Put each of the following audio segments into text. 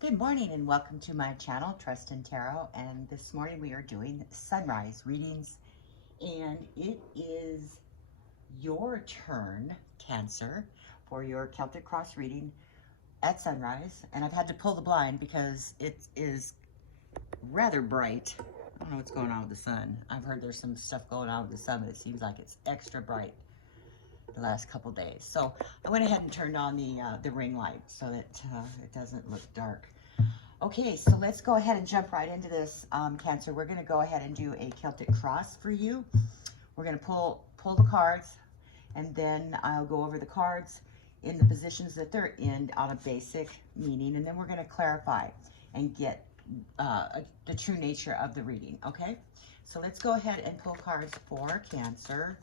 Good morning and welcome to my channel, Trust in Tarot. And this morning we are doing sunrise readings, and it is your turn, Cancer, for your Celtic cross reading at sunrise. And I've had to pull the blind because it is rather bright. I don't know what's going on with the sun. I've heard there's some stuff going on with the sun, but it seems like it's extra bright the last couple days. So I went ahead and turned on the ring light so that it doesn't look dark. Okay, so let's go ahead and jump right into this, Cancer. We're going to go ahead and do a Celtic cross for you. We're going to pull the cards, and then I'll go over the cards in the positions that they're in on a basic meaning, and then we're going to clarify and get the true nature of the reading, okay? So let's go ahead and pull cards for Cancer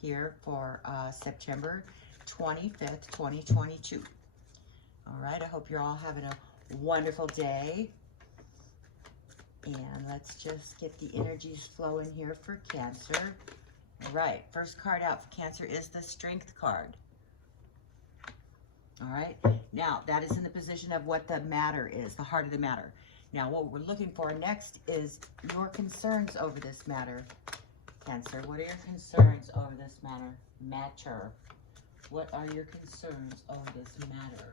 here for September 25th, 2022. All right, I hope you're all having a wonderful day, and let's just get the energies flowing here for Cancer. All right, first card out for Cancer is the Strength card. All right, now that is in the position of what the matter is, the heart of the matter. Now what we're looking for next is your concerns over this matter, Cancer. What are your concerns over this matter? What are your concerns over this matter?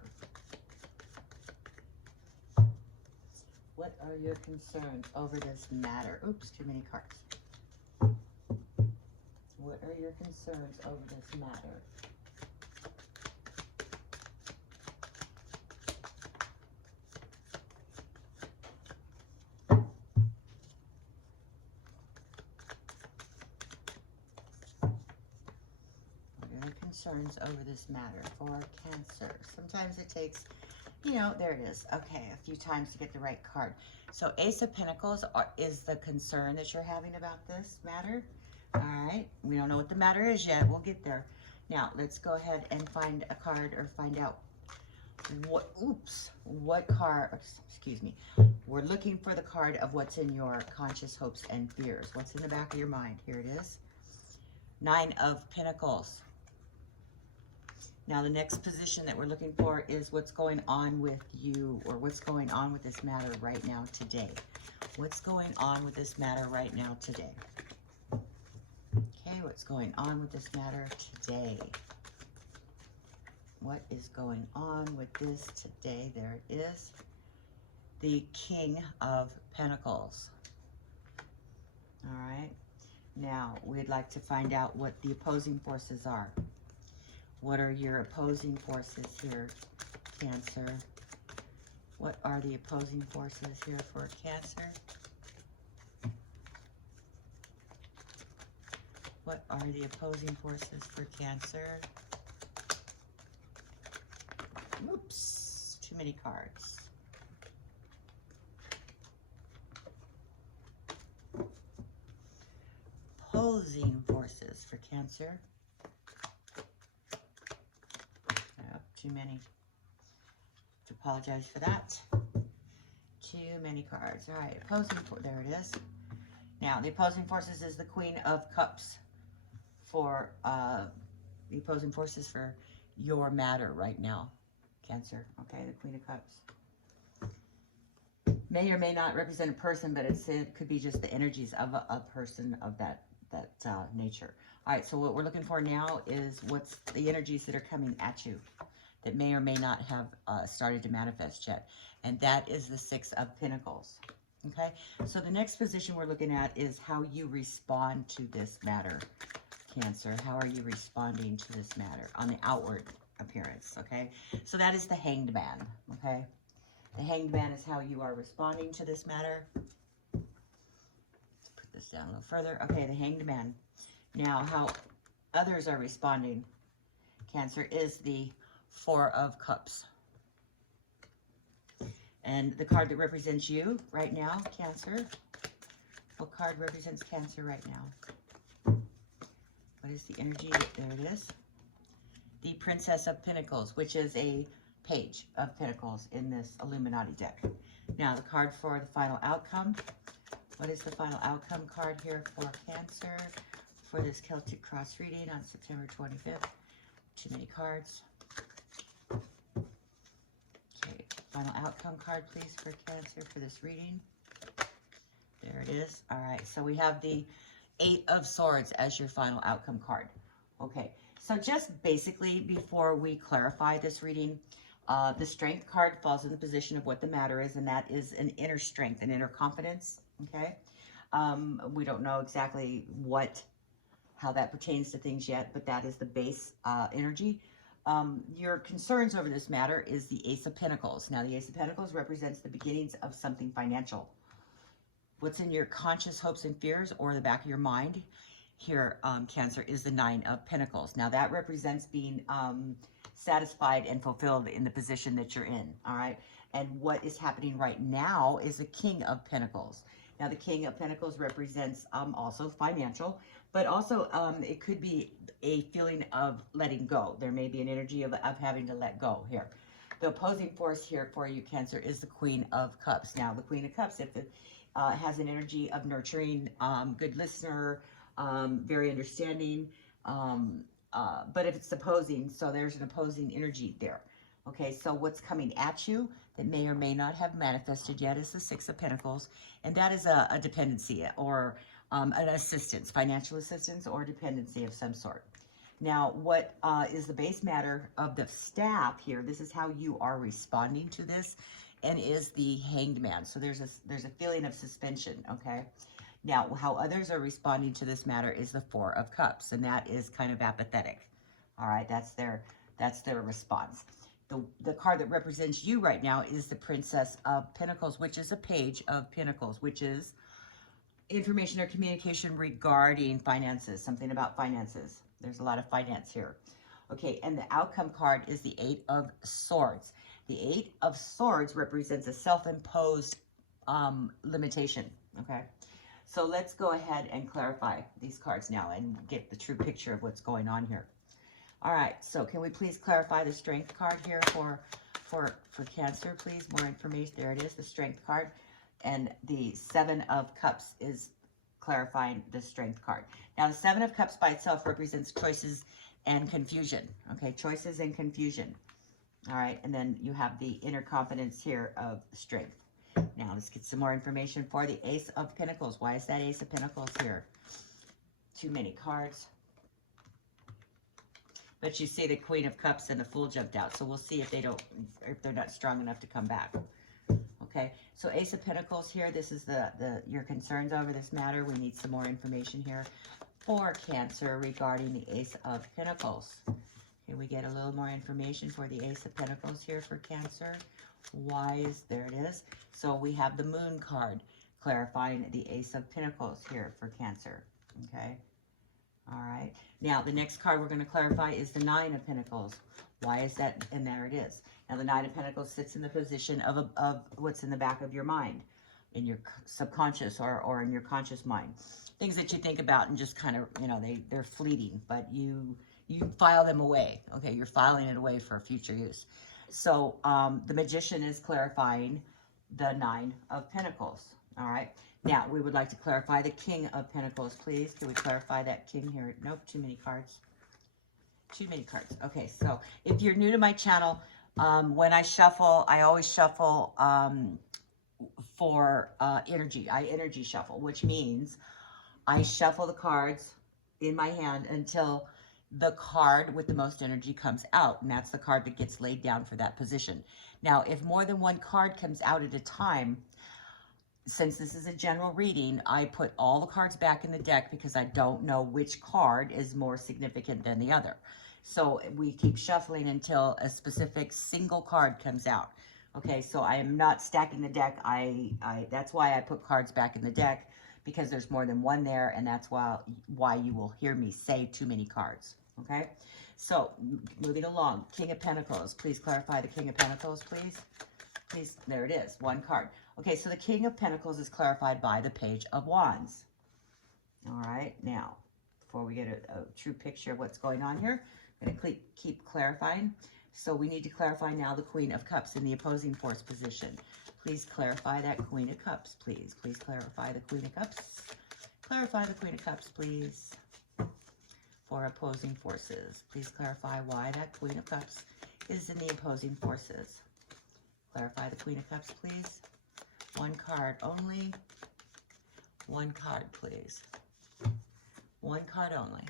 What are your concerns over this matter? Oops, too many cards. What are your concerns over this matter? What are your concerns over this matter for Cancer? Sometimes it takes, you know, there it is. Okay, a few times to get the right card. So Ace of Pentacles is the concern that you're having about this matter. All right, we don't know what the matter is yet. We'll get there. Now, let's go ahead and find a card or find out what card, excuse me. We're looking for the card of what's in your conscious hopes and fears. What's in the back of your mind? Here it is. Nine of Pentacles. Now, the next position that we're looking for is what's going on with you, or what's going on with this matter right now today. What's going on with this matter right now today? Okay, what's going on with this matter today? What is going on with this today? There it is. The King of Pentacles. All right. Now, we'd like to find out what the opposing forces are. What are your opposing forces here, Cancer? What are the opposing forces here for Cancer? What are the opposing forces for Cancer? Oops, too many cards. Opposing forces for Cancer. Too many. To apologize for that. Too many cards. All right, there it is. Now, the opposing forces is the Queen of Cups for the opposing forces for your matter right now, Cancer. Okay, the Queen of Cups. May or may not represent a person, but it could be just the energies of a person of that nature. All right, so what we're looking for now is what's the energies that are coming at you that may or may not have started to manifest yet. And that is the Six of Pentacles. Okay, so the next position we're looking at is how you respond to this matter, Cancer. How are you responding to this matter on the outward appearance? Okay, so that is the Hanged Man. Okay, the Hanged Man is how you are responding to this matter. Let's put this down a little further. Okay, the Hanged Man. Now, how others are responding, Cancer, is the Four of Cups. And the card that represents you right now, Cancer. What card represents Cancer right now? What is the energy? There it is. The Princess of Pentacles, which is a page of Pentacles in this Illuminati deck. Now, the card for the final outcome. What is the final outcome card here for Cancer for this Celtic cross reading on September 25th? Too many cards. Okay, Final outcome card, please, for Cancer for this reading. There it is. All right, so we have the 8 of Swords as your final outcome card. Okay, so just basically before we clarify this reading, the Strength card falls in the position of what the matter is, and that is an inner strength, an inner confidence, okay? We don't know exactly how that pertains to things yet, but that is the base energy. Your concerns over this matter is the Ace of Pentacles. Now, the Ace of Pentacles represents the beginnings of something financial. What's in your conscious hopes and fears or the back of your mind here, Cancer, is the 9 of Pentacles. Now, that represents being satisfied and fulfilled in the position that you're in, all right? And what is happening right now is the King of Pentacles. Now, the King of Pentacles represents also financial, but also it could be a feeling of letting go. There may be an energy of having to let go here. The opposing force here for you, Cancer, is the Queen of Cups. Now, the Queen of Cups, if it has an energy of nurturing, good listener, very understanding, but if it's opposing, so there's an opposing energy there. Okay, so what's coming at you that may or may not have manifested yet is the 6 of Pentacles, and that is a dependency or an assistance, financial assistance or dependency of some sort. Now, what is the base matter of the staff here? This is how you are responding to this, and is the Hanged Man. So there's a feeling of suspension, okay? Now, how others are responding to this matter is the 4 of Cups, and that is kind of apathetic. All right, that's their response. The card that represents you right now is the Princess of Pentacles, which is a Page of Pentacles, which is information or communication regarding finances, something about finances. There's a lot of finance here. Okay, and the outcome card is the 8 of Swords. The 8 of Swords represents a self-imposed limitation, okay? So let's go ahead and clarify these cards now and get the true picture of what's going on here. All right, so can we please clarify the Strength card here for Cancer, please? More information. There it is, the Strength card. And the 7 of Cups is clarifying the Strength card. Now, the 7 of Cups by itself represents choices and confusion. Okay, choices and confusion. All right, and then you have the inner confidence here of Strength. Now, let's get some more information for the Ace of Pentacles. Why is that Ace of Pentacles here? Too many cards. But you see the Queen of Cups and the Fool jumped out. So we'll see if they're not strong enough to come back. Okay, so Ace of Pentacles here. This is your concerns over this matter. We need some more information here for Cancer regarding the Ace of Pentacles. Can we get a little more information for the Ace of Pentacles here for Cancer? There it is. So we have the Moon card clarifying the Ace of Pentacles here for Cancer. Okay. All right. Now, the next card we're going to clarify is the 9 of Pentacles. Why is that? And there it is. Now, the 9 of Pentacles sits in the position of what's in the back of your mind, in your subconscious or in your conscious mind. Things that you think about and just kind of, they're fleeting, but you file them away. Okay, you're filing it away for future use. So the Magician is clarifying the 9 of Pentacles. All right. Now, we would like to clarify the King of Pentacles, please. Can we clarify that King here? Nope, too many cards. Too many cards. Okay, so if you're new to my channel, when I shuffle, I always shuffle for energy. I energy shuffle, which means I shuffle the cards in my hand until the card with the most energy comes out, and that's the card that gets laid down for that position. Now, if more than one card comes out at a time, since this is a general reading, I put all the cards back in the deck because I don't know which card is more significant than the other. So we keep shuffling until a specific single card comes out. Okay, so I am not stacking the deck. That's why I put cards back in the deck, because there's more than one there, and that's why you will hear me say too many cards. Okay, so moving along, King of Pentacles. Please clarify the King of Pentacles, please. Please, there it is, one card. Okay, so the King of Pentacles is clarified by the Page of Wands. All right, now, before we get a true picture of what's going on here, I'm going to keep clarifying. So we need to clarify now the Queen of Cups in the opposing force position. Please clarify that Queen of Cups, please. Please clarify the Queen of Cups. Clarify the Queen of Cups, please, for opposing forces. Please clarify why that Queen of Cups is in the opposing forces. Clarify the Queen of Cups, please. One card only. One card, please. One card only.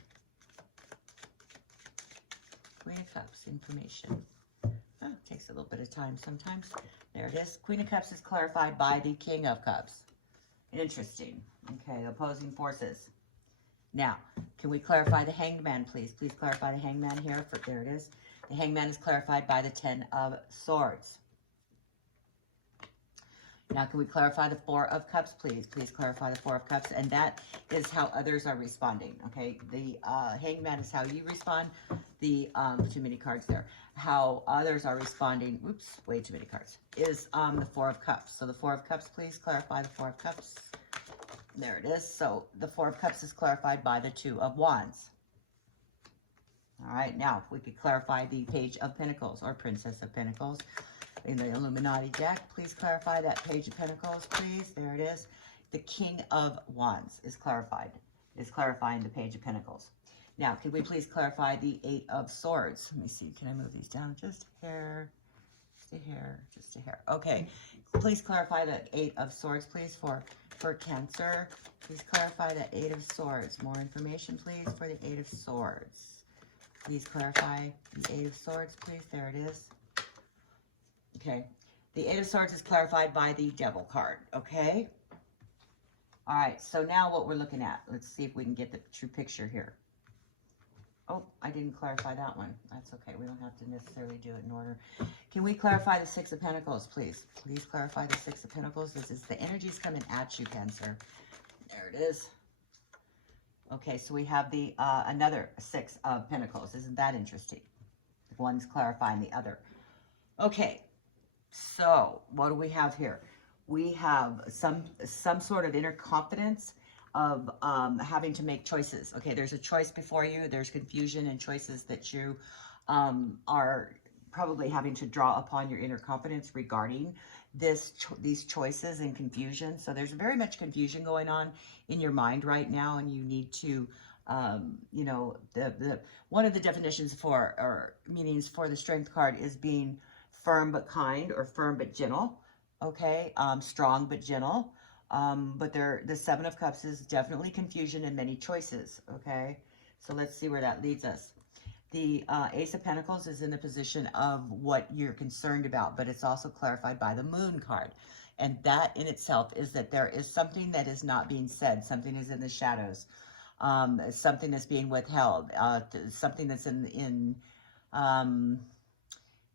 Queen of Cups, information. Oh, it takes a little bit of time sometimes. There it is. Queen of Cups is clarified by the King of Cups. Interesting. Okay, opposing forces. Now, can we clarify the Hanged Man, please? Please clarify the Hanged Man here. There it is. The Hanged Man is clarified by the Ten of Swords. Now, can we clarify the Four of Cups, please? Please clarify the Four of Cups. And that is how others are responding, okay? The Hanged Man is how you respond. The, too many cards there. How others are responding, oops, way too many cards, is the Four of Cups. So the Four of Cups, please clarify the Four of Cups. There it is. So the Four of Cups is clarified by the Two of Wands. All right, now if we could clarify the Page of Pentacles or Princess of Pentacles in the Illuminati deck. Please clarify that Page of Pentacles, please. There it is. The King of Wands is clarified. Is clarifying the Page of Pentacles. Now, can we please clarify the Eight of Swords? Let me see. Can I move these down just a hair? Just a hair. Just a hair. Okay. Please clarify the Eight of Swords, please, for Cancer. Please clarify the Eight of Swords. More information, please, for the Eight of Swords. Please clarify the Eight of Swords, please. There it is. Okay. The Eight of Swords is clarified by the Devil card. Okay. All right. So now what we're looking at. Let's see if we can get the true picture here. Oh, I didn't clarify that one. That's okay. We don't have to necessarily do it in order. Can we clarify the Six of Pentacles, please? Please clarify the Six of Pentacles. This is the energies coming at you, Cancer. There it is. Okay, so we have the another Six of Pentacles. Isn't that interesting? One's clarifying the other. Okay, so what do we have here? We have some sort of inner confidence of having to make choices. Okay, there's a choice before you. There's confusion and choices that you are probably having to draw upon your inner confidence regarding these choices and confusion. So there's very much confusion going on in your mind right now, and you need to, you know, one of the definitions for or meanings for the Strength card is being firm but kind, or firm but gentle. Okay, strong but gentle. But the Seven of Cups is definitely confusion and many choices, okay? So let's see where that leads us. The Ace of Pentacles is in the position of what you're concerned about, but it's also clarified by the Moon card. And that in itself is that there is something that is not being said. Something is in the shadows. Something that's being withheld. Something that's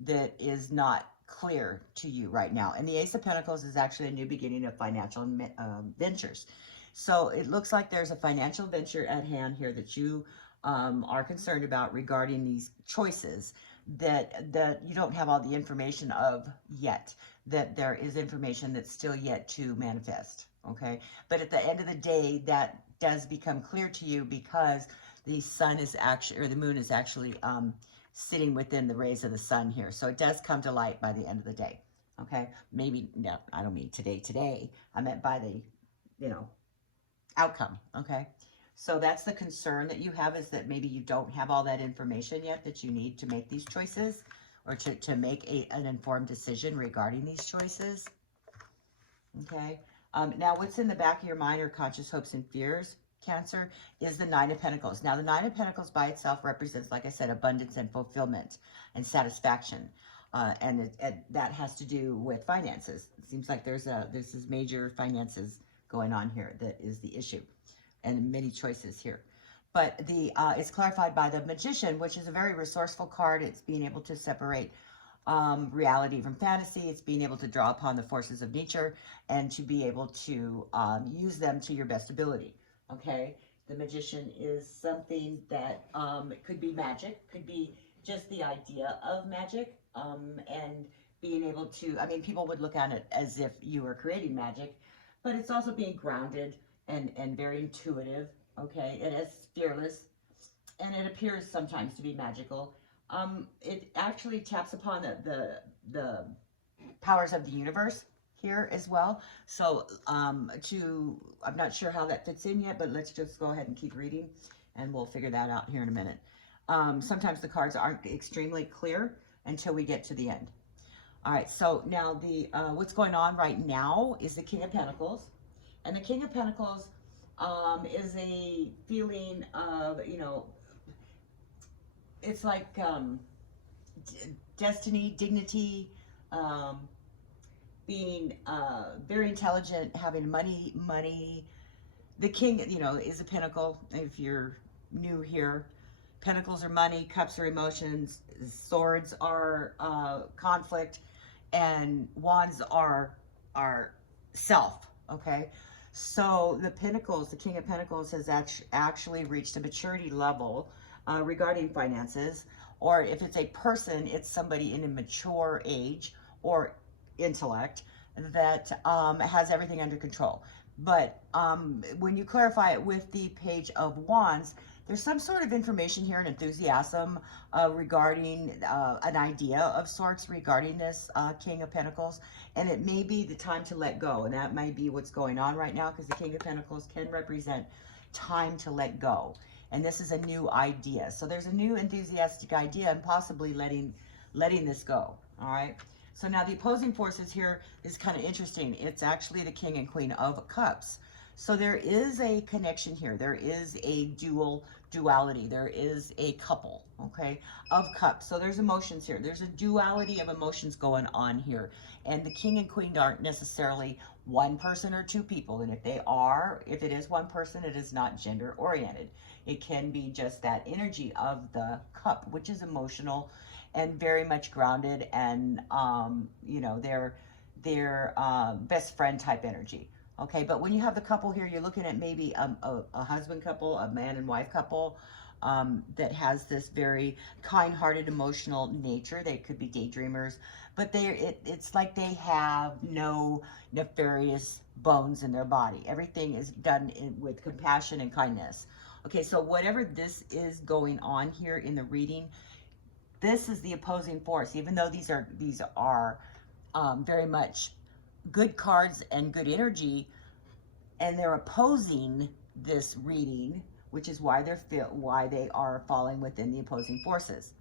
that is not clear to you right now. And the Ace of Pentacles is actually a new beginning of financial ventures. So it looks like there's a financial venture at hand here that you are concerned about regarding these choices that you don't have all the information of yet, that there is information that's still yet to manifest. Okay, but at the end of the day, that does become clear to you because the sun is actually, or the moon is actually sitting within the rays of the sun here. So it does come to light by the end of the day. Okay, maybe, no, I don't mean today. I meant by the, you know, outcome. Okay, so that's the concern that you have, is that maybe you don't have all that information yet that you need to make these choices, or to make an informed decision regarding these choices. Okay, now what's in the back of your mind are conscious hopes and fears, Cancer, is the Nine of Pentacles. Now the Nine of Pentacles by itself represents, like I said, abundance and fulfillment and satisfaction. And that has to do with finances. It seems like this is major finances going on here that is the issue, and many choices here. But it's clarified by the Magician, which is a very resourceful card. It's being able to separate reality from fantasy. It's being able to draw upon the forces of nature and to be able to use them to your best ability. Okay, the Magician is something that it could be magic, could be just the idea of magic, and being able to, I mean, people would look at it as if you were creating magic, but it's also being grounded and very intuitive. Okay, it is fearless, and it appears sometimes to be magical. It actually taps upon the powers of the universe here as well. So I'm not sure how that fits in yet, but let's just go ahead and keep reading and we'll figure that out here in a minute. Sometimes the cards aren't extremely clear until we get to the end. All right, so now the what's going on right now is the King of Pentacles. And the King of Pentacles is a feeling of, you know, it's like destiny, dignity, um, being very intelligent, having money. The king, you know, is a pentacle. If you're new here, pentacles are money, cups are emotions, swords are conflict, and wands are self. Okay, so the pentacles, the King of Pentacles, has actually reached a maturity level regarding finances, or if it's a person, it's somebody in a mature age or intellect that has everything under control. But when you clarify it with the Page of Wands, there's some sort of information here and enthusiasm regarding an idea of sorts regarding this King of Pentacles. And it may be the time to let go. And that might be what's going on right now, because the King of Pentacles can represent time to let go. And this is a new idea. So there's a new enthusiastic idea and possibly letting this go. All right. So now the opposing forces here is kind of interesting. It's actually the King and Queen of Cups. So there is a connection here. There is a duality. There is a couple, okay, of cups. So there's emotions here. There's a duality of emotions going on here. And the King and Queen aren't necessarily one person or two people. And if they are, if it is one person, it is not gender oriented. It can be just that energy of the cup, which is emotional and very much grounded, and you know, they're best friend type energy. Okay, but when you have the couple here, you're looking at maybe a husband couple, a man and wife couple that has this very kind-hearted, emotional nature. They could be daydreamers, but it's like they have no nefarious bones in their body. Everything is done with compassion and kindness. Okay, so whatever this is going on here in the reading, this is the opposing force. Even though these are very much good cards and good energy, and they're opposing this reading, which is why they are falling within the opposing forces.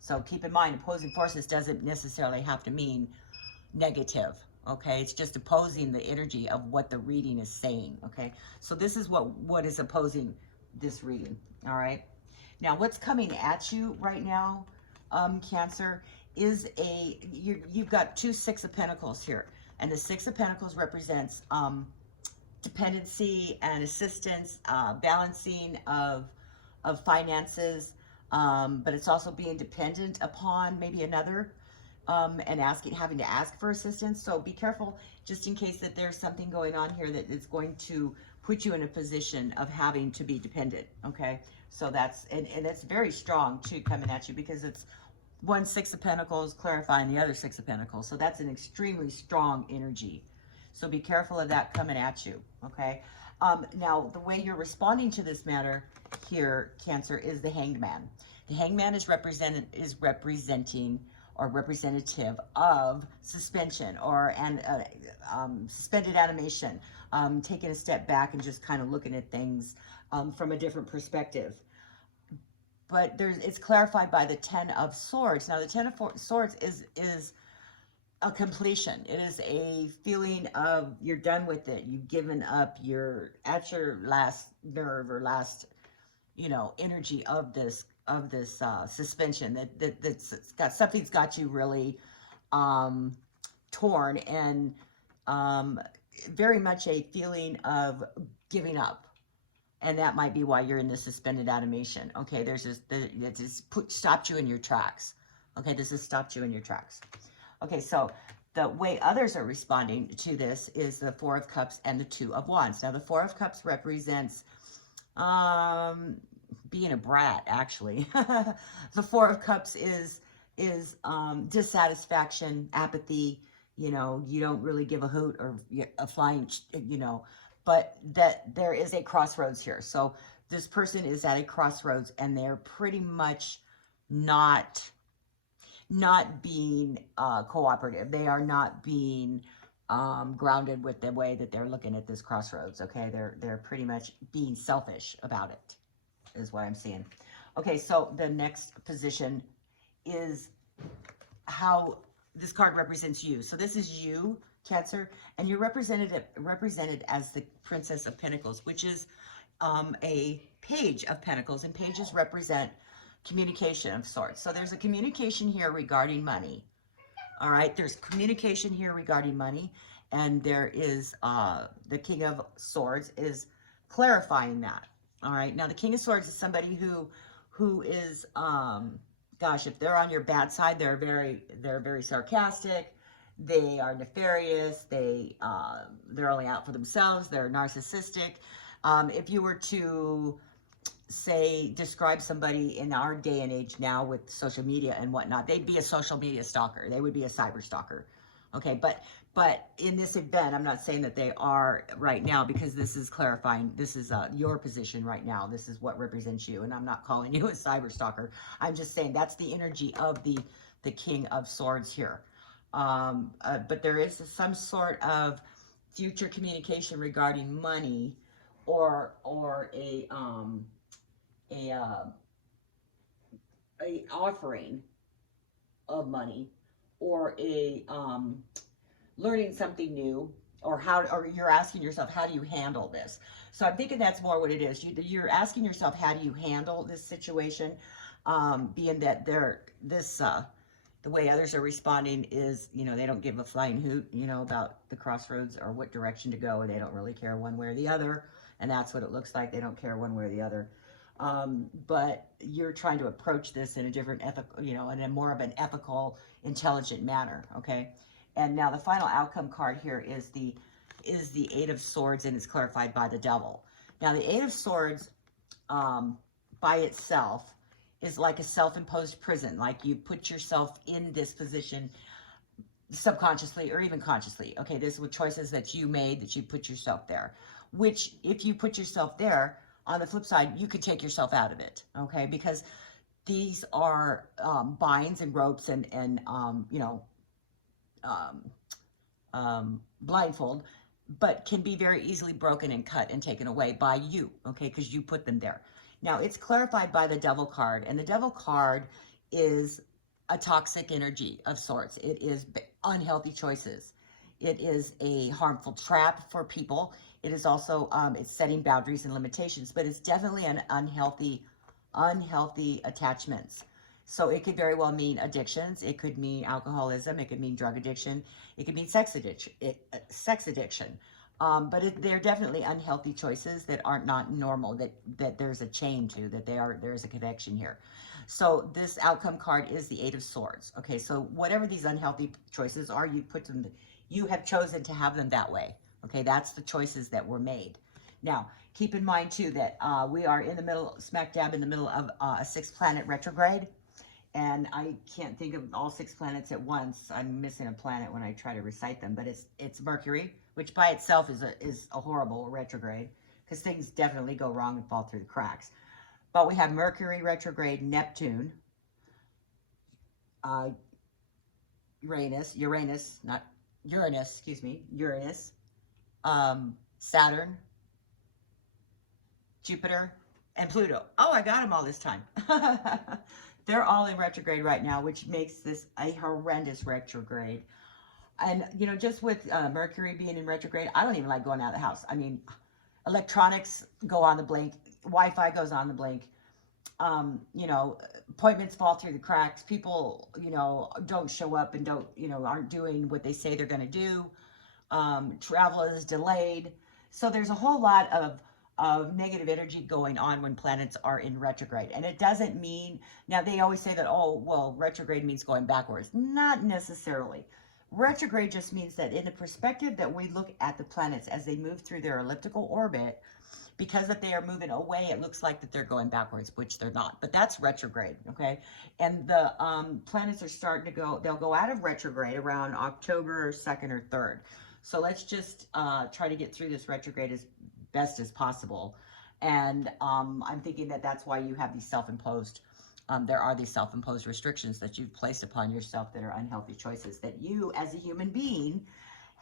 So keep in mind, opposing forces doesn't necessarily have to mean negative. Okay, it's just opposing the energy of what the reading is saying. Okay, so this is what is opposing this reading. All right, now what's coming at you right now, Cancer, is you've got two Six of Pentacles here, and the Six of Pentacles represents dependency and assistance, balancing of finances, but it's also being dependent upon maybe another, and having to ask for assistance. So be careful, just in case that there's something going on here that is going to put you in a position of having to be dependent. Okay, so that's and it's very strong too, coming at you, because it's one Six of Pentacles clarifying the other Six of Pentacles. So that's an extremely strong energy. So be careful of that coming at you, okay? Now, the way you're responding to this matter here, Cancer, is the Hanged Man. The Hanged Man is representing or representative of suspension or suspended animation, taking a step back and just kind of looking at things from a different perspective. But it's clarified by the Ten of Swords. Now, the Ten of Swords is a completion. It is a feeling of you're done with it. You've given up. You're at your last nerve or last, you know, energy of this suspension. Something's got you really torn, and very much a feeling of giving up. And that might be why you're in the suspended animation. Okay, there's this stopped you in your tracks. Okay, this has stopped you in your tracks. Okay, so the way others are responding to this is the Four of Cups and the Two of Wands. Now, the Four of Cups represents being a brat, actually. The Four of Cups is dissatisfaction, apathy. You know, you don't really give a hoot or a flying, you know, but that there is a crossroads here. So this person is at a crossroads, and they're pretty much not being cooperative. They are not being grounded with the way that they're looking at this crossroads. Okay, they're pretty much being selfish about it, is what I'm seeing. Okay, so the next position is how this card represents you. So this is you, Cancer, and you're represented as the Princess of Pentacles, which is a page of Pentacles, and pages represent communication of sorts. So there's a communication here regarding money. All right, there's communication here regarding money, and there is the King of Swords is clarifying that. All right, now the King of Swords is somebody who is gosh, if they're on your bad side, they're very sarcastic. They are nefarious. They're only out for themselves. They're narcissistic. If you were to say, describe somebody in our day and age now with social media and whatnot, they'd be a social media stalker. They would be a cyber stalker. Okay, but in this event, I'm not saying that they are right now, because this is clarifying. This is your position right now. This is what represents you, and I'm not calling you a cyber stalker. I'm just saying that's the energy of the King of Swords here. But there is some sort of future communication regarding money, or a offering of money, or a learning something new, or you're asking yourself, how do you handle this? So I'm thinking that's more what it is. You're asking yourself, how do you handle this situation? Being that the way others are responding is, they don't give a flying hoot, about the crossroads or what direction to go, and they don't really care one way or the other. And that's what it looks like. They don't care one way or the other. But you're trying to approach this in a different ethical, in a more of an ethical, intelligent manner. Okay. And now the final outcome card here is the Eight of Swords, and it's clarified by the Devil. Now the Eight of Swords, by itself, is like a self-imposed prison. Like you put yourself in this position subconsciously or even consciously. Okay, this is with choices that you made, that you put yourself there. Which, if you put yourself there, on the flip side, you could take yourself out of it. Okay, because these are binds and ropes and blindfold, but can be very easily broken and cut and taken away by you, okay, because you put them there. Now, it's clarified by the Devil card, and the Devil card is a toxic energy of sorts. It is unhealthy choices. It is a harmful trap for people. It is also, it's setting boundaries and limitations, but it's definitely an unhealthy attachments. So it could very well mean addictions. It could mean alcoholism. It could mean drug addiction. It could mean sex addiction. But they're definitely unhealthy choices that aren't not normal, that there's a chain to, that there's a connection here. So this outcome card is the Eight of Swords. Okay, so whatever these unhealthy choices are, you have chosen to have them that way. Okay, that's the choices that were made. Now, keep in mind too that we are in the middle, smack dab in the middle of a 6-planet retrograde. And I can't think of all 6 planets at once. I'm missing a planet when I try to recite them, but it's Mercury, which by itself is a horrible retrograde, because things definitely go wrong and fall through the cracks. But we have Mercury retrograde, Neptune, Uranus, Saturn, Jupiter, and Pluto. Oh, I got them all this time. They're all in retrograde right now, which makes this a horrendous retrograde. And, just with Mercury being in retrograde, I don't even like going out of the house. I mean, electronics go on the blink. Wi-Fi goes on the blink. Appointments fall through the cracks. People, don't show up and aren't doing what they say they're going to do. Travel is delayed. So there's a whole lot of negative energy going on when planets are in retrograde. And it doesn't mean, now they always say that, oh, well, retrograde means going backwards. Not necessarily. Retrograde just means that in the perspective that we look at the planets as they move through their elliptical orbit, because if they are moving away, it looks like that they're going backwards, which they're not. But that's retrograde, okay? And the planets are starting to go, they'll go out of retrograde around October 2nd or 3rd. So let's just try to get through this retrograde as best as possible. And I'm thinking that that's why you have these self-imposed, there are these self-imposed restrictions that you've placed upon yourself that are unhealthy choices, that you as a human being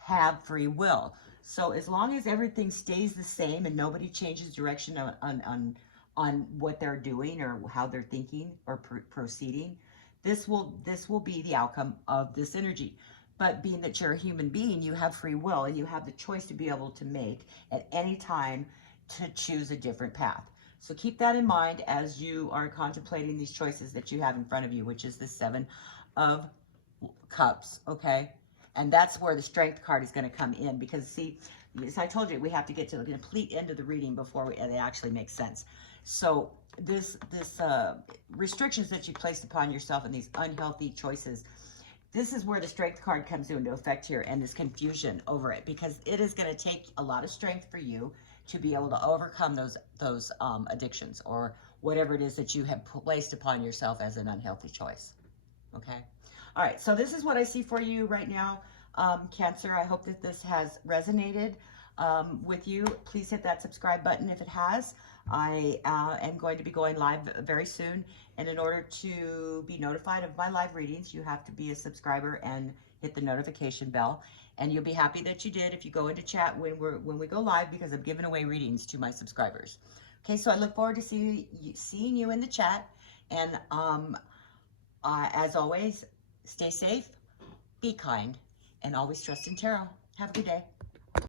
have free will. So as long as everything stays the same and nobody changes direction on what they're doing or how they're thinking or proceeding, This will be the outcome of this energy. But being that you're a human being, you have free will and you have the choice to be able to make at any time to choose a different path. So keep that in mind as you are contemplating these choices that you have in front of you, which is the Seven of Cups, okay? And that's where the Strength card is going to come in, because see, as I told you, we have to get to the complete end of the reading before it actually makes sense. So this restrictions that you placed upon yourself and these unhealthy choices, this is where the Strength card comes into effect here, and this confusion over it, because it is going to take a lot of strength for you to be able to overcome those addictions or whatever it is that you have placed upon yourself as an unhealthy choice. Okay. All right. So this is what I see for you right now, Cancer. I hope that this has resonated with you. Please hit that subscribe button if it has. I am going to be going live very soon. And in order to be notified of my live readings, you have to be a subscriber and hit the notification bell. And you'll be happy that you did if you go into chat when we go live, because I'm giving away readings to my subscribers. Okay, so I look forward to seeing you in the chat. And as always, stay safe, be kind, and always trust in tarot. Have a good day.